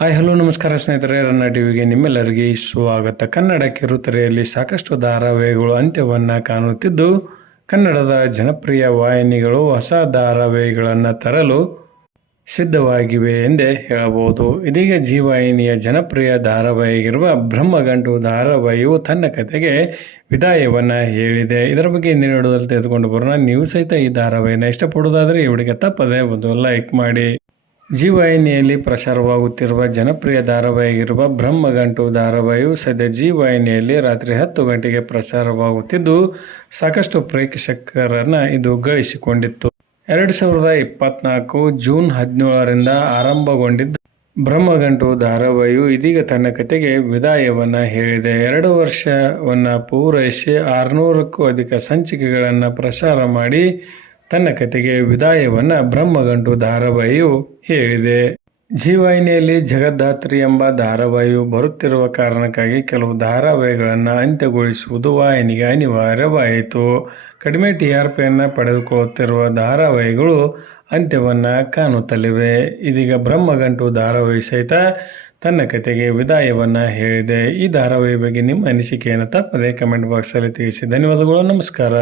Hi hello ನಮಸ್ಕಾರ ಸ್ನೇಹಿತರೆ, ರನ್ನ ಟಿವಿಗೆ ನಿಮ್ಮೆಲ್ಲರಿಗೆ ಸ್ವಾಗತ. ಕನ್ನಡ ಕಿರುತೆರೆಯಲ್ಲಿ ಸಾಕಷ್ಟು ಧಾರಾವಾಹಿಗಳು ಅಂತ್ಯವನ್ನು ಕಾಣುತ್ತಿದ್ದು, ಕನ್ನಡದ ಜನಪ್ರಿಯ ವಾಹಿನಿಗಳು ಹೊಸ ಧಾರಾವಾಹಿಗಳನ್ನು ತರಲು ಸಿದ್ಧವಾಗಿವೆ ಎಂದೇ ಹೇಳಬಹುದು. ಇದೀಗ ಜಿ ವಾಹಿನಿಯ ಜನಪ್ರಿಯ ಧಾರಾವಾಹಿಗಿರುವ ಬ್ರಹ್ಮಗಂಟು ಧಾರಾವಾಹಿಯು ತನ್ನ ಕತೆಗೆ ವಿದಾಯವನ್ನು ಹೇಳಿದೆ. ಇದರ ಬಗ್ಗೆ ಇಂದಿನ ವಿಡಿಯೋದಲ್ಲಿ ತೆಗೆದುಕೊಂಡು ಬರೋಣ. ನೀವು ಸಹಿತ ಈ ಧಾರಾವಾಹಿನ ಇಷ್ಟಪಡುವುದಾದರೆ ಈ ವಿಡಿಯೋಗೆ ತಪ್ಪದೆ ಒಂದು ಲೈಕ್ ಮಾಡಿ. ಜಿ ವಾಹಿನಿಯಲ್ಲಿ ಪ್ರಸಾರವಾಗುತ್ತಿರುವ ಜನಪ್ರಿಯ ಧಾರಾವಾಹಿಯಾಗಿರುವ ಬ್ರಹ್ಮಗಂಟು ಧಾರಾವಾಹಿಯು ಸದ್ಯ ಜಿ ವಾಹಿನಿಯಲ್ಲಿ ರಾತ್ರಿ 10 ಗಂಟೆಗೆ ಪ್ರಸಾರವಾಗುತ್ತಿದ್ದು, ಸಾಕಷ್ಟು ಪ್ರೇಕ್ಷಕರನ್ನು ಇದು ಗಳಿಸಿಕೊಂಡಿತ್ತು. 2024 ಜೂನ್ 17ರಿಂದ ಆರಂಭಗೊಂಡಿದ್ದ ಬ್ರಹ್ಮಗಂಟು ಧಾರಾವಾಹಿಯು ಇದೀಗ ತನ್ನ ಕತೆಗೆ ವಿದಾಯವನ್ನು ಹೇಳಿದೆ. 2 ವರ್ಷವನ್ನು ಪೂರೈಸಿ 600ಕ್ಕೂ ಅಧಿಕ ಸಂಚಿಕೆಗಳನ್ನು ಪ್ರಸಾರ ಮಾಡಿ ತನ್ನ ಕತೆಗೆ ವಿದಾಯವನ್ನು ಬ್ರಹ್ಮಗಂಟು ಧಾರಾವಾಹಿಯು ಹೇಳಿದೆ. ಜಿ ವಾಹಿನಿಯಲ್ಲಿ ಜಗದ್ದಾತ್ರಿ ಎಂಬ ಧಾರಾವಾಹಿಯು ಬರುತ್ತಿರುವ ಕಾರಣಕ್ಕಾಗಿ ಕೆಲವು ಧಾರಾವಾಹಿಗಳನ್ನು ಅಂತ್ಯಗೊಳಿಸುವುದು ವಾಹಿನಿಗೆ ಅನಿವಾರ್ಯವಾಯಿತು. ಕಡಿಮೆ TRPಯನ್ನು ಪಡೆದುಕೊಳ್ಳುತ್ತಿರುವ ಧಾರಾವಾಹಿಗಳು ಅಂತ್ಯವನ್ನು ಕಾಣುತ್ತಲಿವೆ. ಇದೀಗ ಬ್ರಹ್ಮಗಂಟು ಧಾರಾವಾಹಿ ಸಹಿತ ತನ್ನ ಕತೆಗೆ ವಿದಾಯವನ್ನು ಹೇಳಿದೆ. ಈ ಧಾರಾವಾಹಿ ಬಗ್ಗೆ ನಿಮ್ಮ ಅನಿಸಿಕೆಯನ್ನು ತಪ್ಪದೆ ಕಮೆಂಟ್ ಬಾಕ್ಸಲ್ಲಿ ತಿಳಿಸಿ. ಧನ್ಯವಾದಗಳು. ನಮಸ್ಕಾರ.